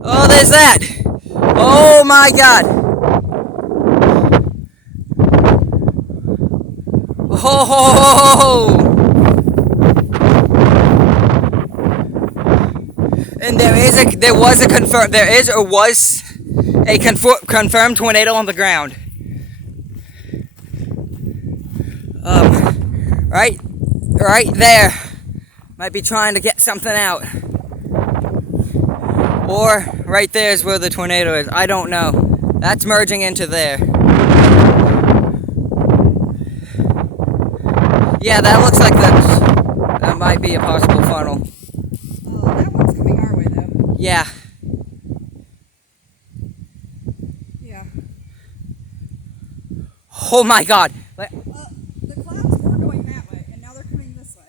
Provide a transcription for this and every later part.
Oh, there's that. Oh my God. Oh. And there was a confirmed tornado on the ground. Right there. Might be trying to get something out. Or right there is where the tornado is. I don't know. That's merging into there. Yeah, that looks like that might be a possible funnel. Oh, that one's coming our way though. Yeah. Yeah. Oh my God. The clouds were going that way, and now they're coming this way.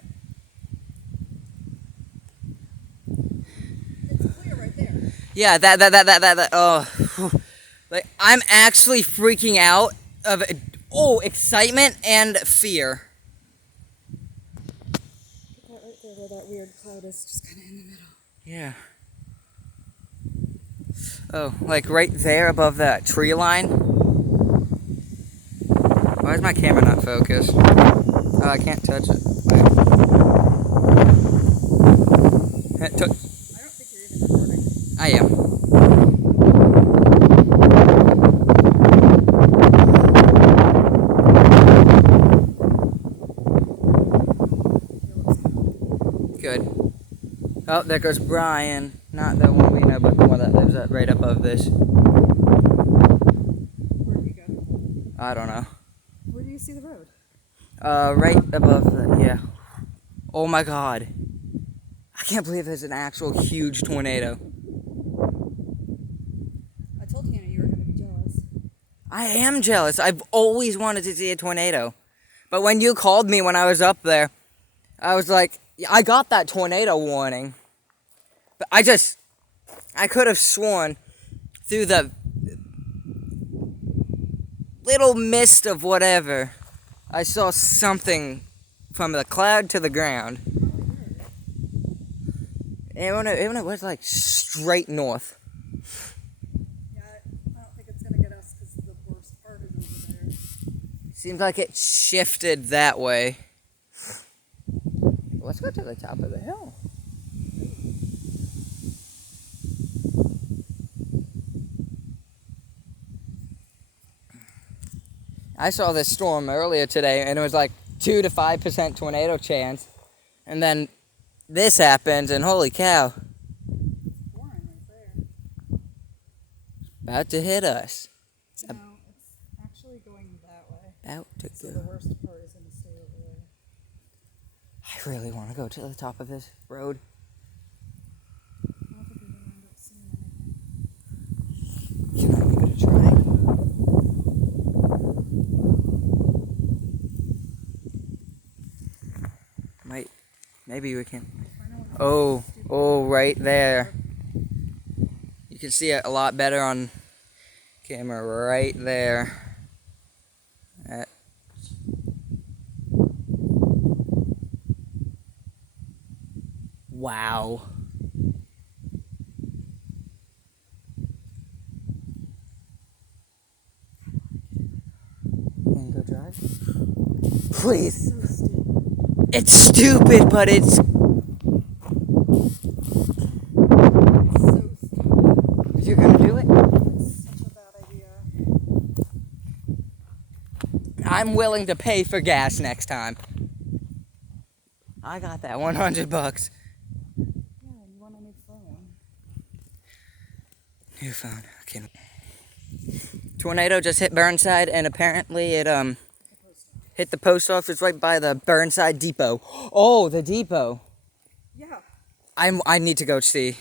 It's clear right there. Yeah, that. Oh, like I'm actually freaking out of excitement and fear. That right there where that weird cloud is, just kind of in the middle. Yeah. Oh, like right there above that tree line. Why is my camera not focused? Oh, I can't touch it. Wait. I don't think you're even recording. I am. Good. Oh, there goes Brian. Not the one we know, but the one that lives right above this. Where'd you go? I don't know. Where do you see the road? Right above the, yeah. Oh my God. I can't believe there's an actual huge tornado. I told Hannah you were going to be jealous. I am jealous. I've always wanted to see a tornado. But when you called me when I was up there, I was like, I got that tornado warning. But I could have sworn through the little mist of whatever, I saw something from the cloud to the ground. And when it was like straight north. Yeah, I don't think it's going to get us because the worst part is over there. Seems like it shifted that way. Let's go to the top of the hill. I saw this storm earlier today, and it was like 2 to 5% tornado chance. And then this happens, and holy cow. Pouring right there. About to hit us. No, it's actually going that way. Out to So go. the worst part is going to stay over there. I really want to go to the top of this road. I don't think we're going to end up seeing anything. Can I give it a try? Maybe we can. Oh, right there. You can see it a lot better on camera right there. Wow. Can you go drive? Please. So stupid. It's stupid, but it's... So stupid. You're gonna do it? It's such a bad idea. I'm willing to pay for gas next time. I got that $100. Yeah, you want a new phone. New phone. Okay. Tornado just hit Burnside, and apparently it hit the post office right by the Burnside depot. Oh, the depot. Yeah. I need to go see.